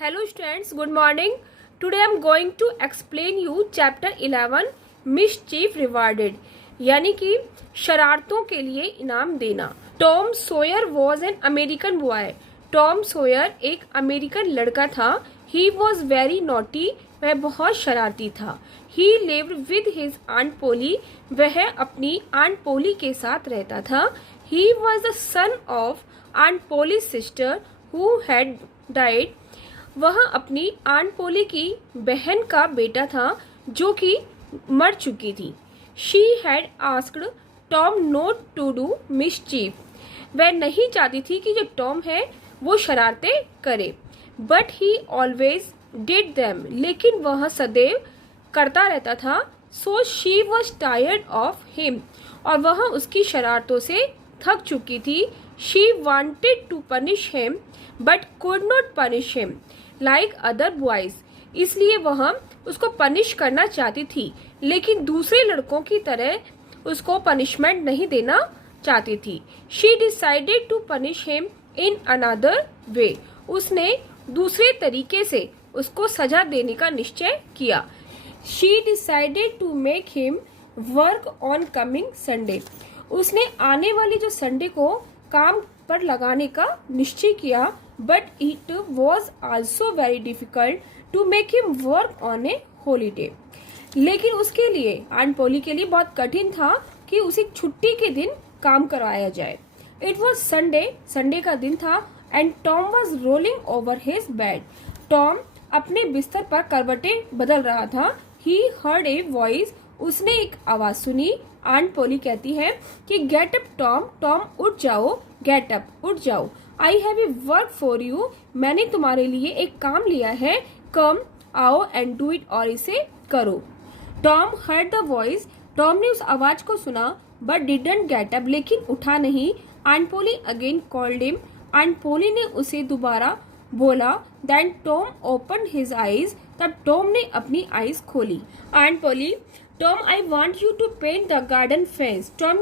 Hello students, good morning. Today I am going to explain you chapter 11 Mischief Rewarded यानी कि शरारतों के लिए इनाम देना। Tom Sawyer was an American boy. Tom Sawyer एक American लड़का था। ही वॉज वेरी नॉटी, वह बहुत शरारती था। He lived with his aunt Polly, वह अपनी आंट पोली के साथ रहता था। He was the son of aunt Polly sister who had died, वह अपनी आंट पोली की बहन का बेटा था जो कि मर चुकी थी। She had asked Tom not to do mischief, वह नहीं चाहती थी कि जो टॉम है वो शरारतें करे। But he always did them, लेकिन वह सदैव करता रहता था। So she was tired of him, और वह उसकी शरारतों से थक चुकी थी। She wanted to punish him but could not punish him like other boys, इसलिए वह उसको पनिश करना चाहती थी लेकिन दूसरे लड़कों की तरह उसको पनिशमेंट नहीं देना चाहती थी। She decided to punish him in another way, उसने दूसरे तरीके से उसको सजा देने का निश्चय किया। She decided to make him work on coming Sunday, उसने आने वाली जो संडे को काम पर लगाने का निश्चय किया। But it was also very difficult to make him work on a holiday, लेकिन उसके लिए आंट पोली के लिए बहुत कठिन था कि उसे छुट्टी के दिन काम करवाया जाए। इट वॉज संडे, संडे का दिन था। And Tom was rolling over his bed, Tom अपने बिस्तर पर करवटें बदल रहा था। ही हर्ड ए वॉइस, उसने एक आवाज सुनी। आंट पोली कहती है कि गेट अप टॉम, टॉम उठ जाओ, गेट अप उठ जाओ। I have a work for you, मैंने तुम्हारे लिए एक काम लिया है। कम आओ एंड डू इट, और इसे करो। Tom heard the voice, Tom ने उस आवाज को सुना बट डिडंट गेट अप, लेकिन उठा नहीं। Aunt Polly again called him, aunt Polly ने उसे दोबारा बोला। Then Tom open his eyes, तब टॉम ने अपनी आईज खोली। Aunt Polly, Tom I want you to paint the garden fence. Tom,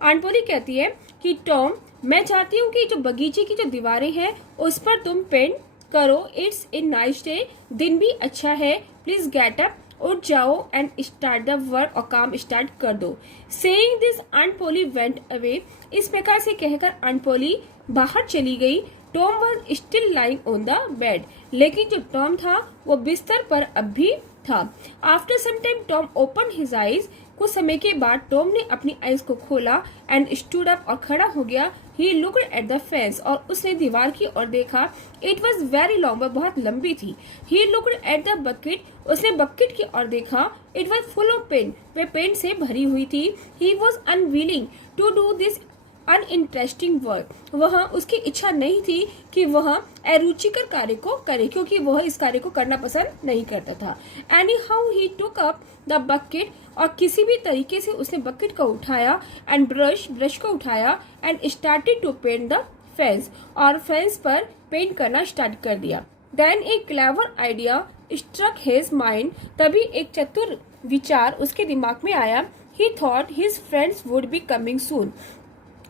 aunt Polly कहती है कि टॉम मैं चाहती हूँ कि जो बगीचे की जो दीवारें हैं उस पर तुम पेंट करो। इट्स ए नाइस डे, दिन भी अच्छा है। प्लीज गेट अप, उठ जाओ एंड स्टार्ट द वर्क, और काम स्टार्ट कर दो। Saying this aunt Polly went away, इस प्रकार से कहकर आंट पोली बाहर चली गई। Tom was still lying on the bed, लेकिन जो टॉम था वो बिस्तर पर अब भी था। After some time Tom open his eyes, कुछ समय के बाद टॉम ने अपनी आईज को खोला। एंड स्टूड अप, और खड़ा हो गया। ही लुक्ड एट द फेंस, और उसने दीवार की ओर देखा। इट वॉज वेरी लॉन्ग, वह बहुत लंबी थी। He looked at the bucket, उसने बकेट की ओर देखा। It was full of paint, वह पेंट से भरी हुई थी। He was unwilling to do this uninteresting work, वह उसकी इच्छा नहीं थी कि वह अरुचिकर कार्य को करे, क्योंकि वह इस कार्य को करना पसंद नहीं करता था। Any how he took up the bucket, और किसी भी तरीके से उसने बकेट को उठाया। एंड ब्रश को उठाया। And started to paint the fence, और फेंस पर पेंट करना स्टार्ट कर दिया। Then a clever idea struck his mind, तभी एक चतुर विचार उसके दिमाग में आया। He thought his friends would be coming soon,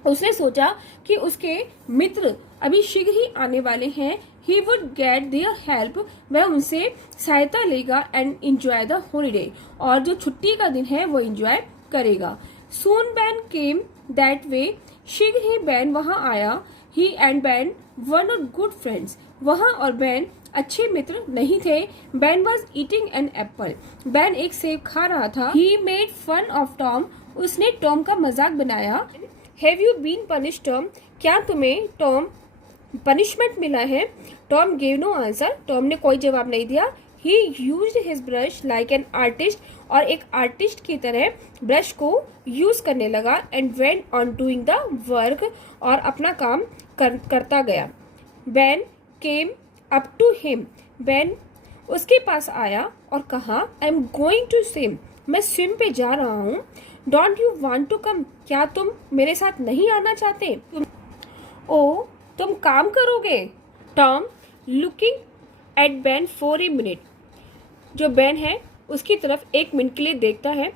उसने सोचा कि उसके मित्र अभी शीघ्र ही आने वाले हैं। He would get their help, वह उनसे सहायता लेगा। एंड एंजॉय द हॉलीडे, और जो छुट्टी का दिन है वो एंजॉय करेगा। सून बैन केम दैट वे, शीघ्र ही बैन वहां आया। He and Ben were not good friends, वह और बैन अच्छे मित्र नहीं थे। Ben was eating an apple, Ben एक सेब खा रहा था। He made fun of Tom, उसने टॉम का मजाक बनाया। Have you been punish Tom, क्या तुम्हें टॉम पनिशमेंट मिला है? Tom gave no answer, Tom ने कोई जवाब नहीं दिया। He used his brush like an artist, और एक आर्टिस्ट की तरह ब्रश को यूज करने लगा। And went on doing the work, और अपना काम करता गया। Ben came up to him, Ben उसके पास आया और कहा, I am going to swim, मैं स्विम पे जा रहा हूँ। Don't you want to come, क्या तुम मेरे साथ नहीं आना चाहते? ओ, तुम काम करोगे? Tom looking at Ben for a minute, जो बैन है उसकी तरफ एक मिनट के लिए देखता है।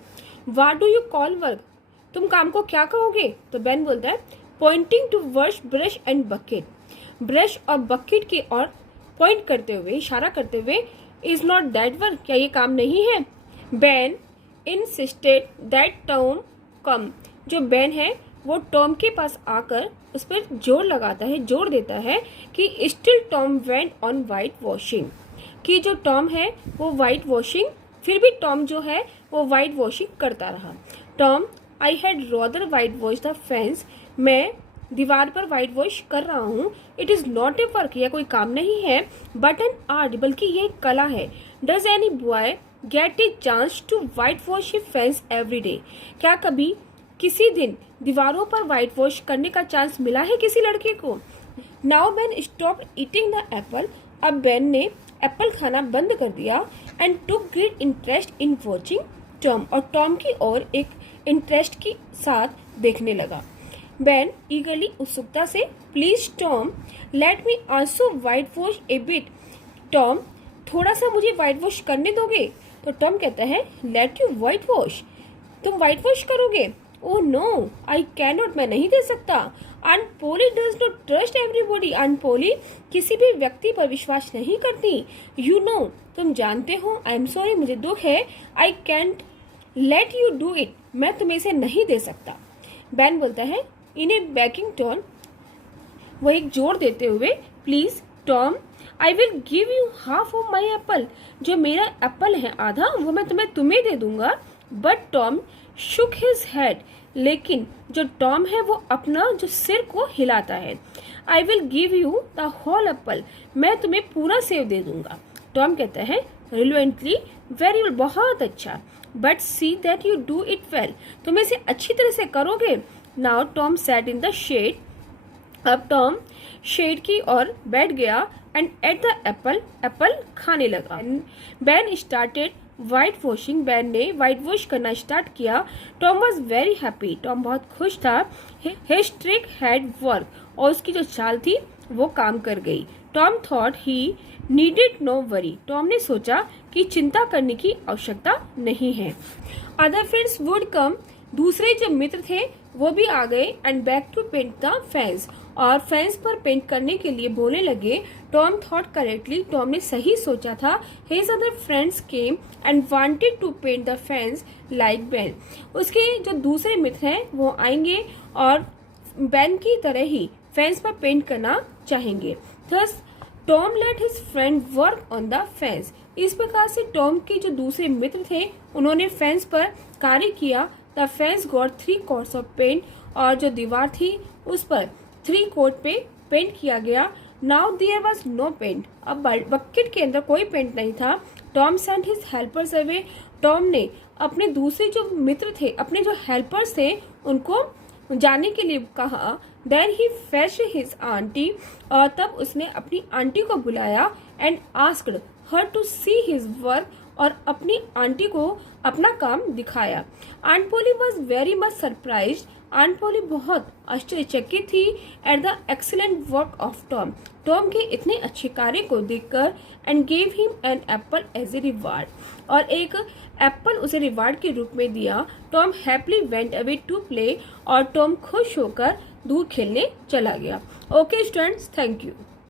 What do you call work, तुम काम को क्या कहोगे? तो बैन बोलता है, pointing towards brush and bucket, brush और बकेट की ओर पॉइंट करते हुए, इशारा करते हुए, इज नॉट दैट वर्क, क्या ये काम नहीं है? बेन इंसिस्टेड दैट टॉम कम, जो बेन है वो टॉम के पास आकर उस पर जोर देता है कि still Tom went on white washing, कि जो टॉम है वो वाइट वॉशिंग, फिर भी टॉम जो है वो वाइट वॉशिंग करता रहा। Tom, I had rather white wash the fence, मैं दीवार पर वाइट वॉश कर रहा हूँ। It is not a work, यह कोई काम नहीं है, बट एन आर्ट, बल्कि ये एक कला है। Does any boy get a chance to white wash a fence every day, क्या कभी किसी दिन दीवारों पर वाइट वॉश करने का चांस मिला है किसी लड़के को? Now Ben stop eating the Apple, अब बेन ने एप्पल खाना बंद कर दिया। And took great interest in watching Tom, और टॉम की ओर एक इंटरेस्ट के साथ देखने लगा। बेन ईगरली, उत्सुकता से, please Tom let me also white wash A bit, Tom थोड़ा सा मुझे वाइट वॉश करने दोगे? तो टॉम कहता है, लेट यू वाइट वॉश, तुम वाइट वॉश करोगे? Oh no, I can not, मैं नहीं दे सकता। Aunt Polly does not trust everybody, aunt Polly किसी भी व्यक्ति पर विश्वास नहीं करती। यू नो, तुम जानते हो, आई एम सॉरी, मुझे दुख है, I can't let you do it, मैं तुम्हें इसे नहीं दे सकता। बेन बोलता है इन ए बैकिंग टोन, वो एक जोर देते हुए, please Tom I will give you half of my Apple, जो मेरा एप्पल है आधा वो मैं तुम्हें दे दूंगा। But Tom shook his head, लेकिन जो टॉम है वो अपना जो सिर को हिलाता है। I will give you the whole apple, मैं तुम्हें पूरा सेब दे दूंगा। टॉम कहता है रिलुएंटली, वेरी वेल, बहुत अच्छा, but see that you do it well, तुम इसे अच्छी तरह से करोगे। Now Tom sat in the shed, अब टॉम शेड की ओर बैठ गया एंड एट द एप्पल खाने लगा। Ben started white washing, Ben ने वाइट वॉश करना स्टार्ट किया। Tom was very happy, Tom बहुत खुश था। हिज ट्रिक हैड वर्क, और उसकी जो चाल थी वो काम कर गई। Tom thought he needed no worry, Tom ने सोचा कि चिंता करने की आवश्यकता नहीं है। अदर फ्रेंड्स वुड कम, दूसरे जो मित्र थे वो भी आ गए and back to paint the fence, और फेंस पर पेंट करने के लिए बोलने लगे। टॉम थॉट करेक्टली, टॉम ने सही सोचा था। His other friends came and wanted to paint the fence like Ben, उसके जो दूसरे मित्र हैं वो आएंगे और बेन की तरह ही फेंस पर पेंट करना चाहेंगे। Thus Tom late his friend work on the fence, इस प्रकार से टॉम के जो दूसरे मित्र थे उन्होंने फेंस पर कार्य किया। The fence got 3 coats of paint, और जो दीवार थी उस पर 3 कोट पे पेंट किया गया। Now there was no paint, अब बकेट के अंदर कोई पेंट नहीं था। Tom sent his helpers away, Tom ने अपने दूसरे जो मित्र थे, अपने जो हेल्पर्स थे, उनको जाने के लिए कहा। Then he fetched his aunty, और तब उसने अपनी आंटी को बुलाया and asked her to see his work, और अपनी आंटी को अपना काम दिखाया। Aunt Polly was very much surprised, aunt Polly बहुत आश्चर्यचकित थी at the excellent work of Tom, Tom के इतने अच्छे कार्य को देखकर। And gave him an apple as a reward, और एक एप्पल उसे रिवार्ड के रूप में दिया। Tom happily went away to play, और टॉम खुश होकर दूर खेलने चला गया। Okay students, thank you.